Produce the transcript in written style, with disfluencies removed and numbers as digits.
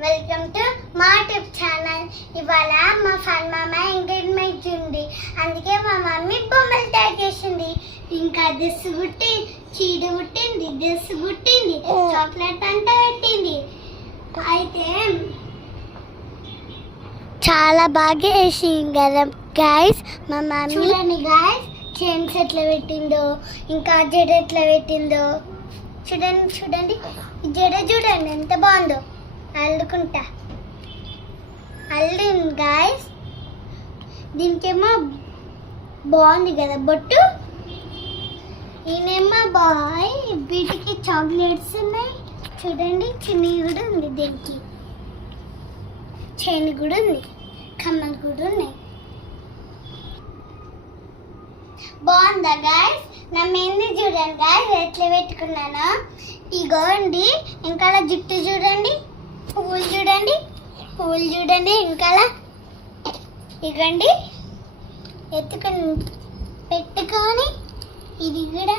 Welcome to మా tip channel. ఇవాళ మా ఫన్ మామ ఎంగేజ్మెంట్ ఉంది, అందుకే మా మమ్మీ బొమ్మలు తయారు చేసింది. ఇంకా డ్రెస్ కుట్టి, చీర కుట్టింది, డ్రెస్ కుట్టింది, చాక్లెట్ అంతా పెట్టింది. అయితే చాలా బాగా వేసింది కదా గైస్. మా మమ్మీ చూడండి గైస్, చైన్స్ ఎట్లా పెట్టిందో, ఇంకా జడ ఎట్లా పెట్టిందో చూడండి. చూడండి జడ చూడండి ఎంత బాగుందో, అల్లుకుంటా అల్లింది గాయస్. దీనికేమో బాగుంది కదా బొట్టు. ఈయనేమో బాయ్, వీటికి చాక్లెట్స్ ఉన్నాయి చూడండి. చిన్ని కూడా ఉంది, దీనికి చైన్ కూడా ఉంది, కమ్మలు కూడా ఉన్నాయి. బాగుందా గాయస్? నా మెహందీ చూడండి గాయస్ ఎట్లా పెట్టుకున్నానో. ఇగోండి ఇంకా జుట్టు చూడండి, పువ్వులు చూడండి, పువ్వులు చూడండి. ఇంకా ఇగండి ఎత్తుకొని పెట్టుకొని ఇది కూడా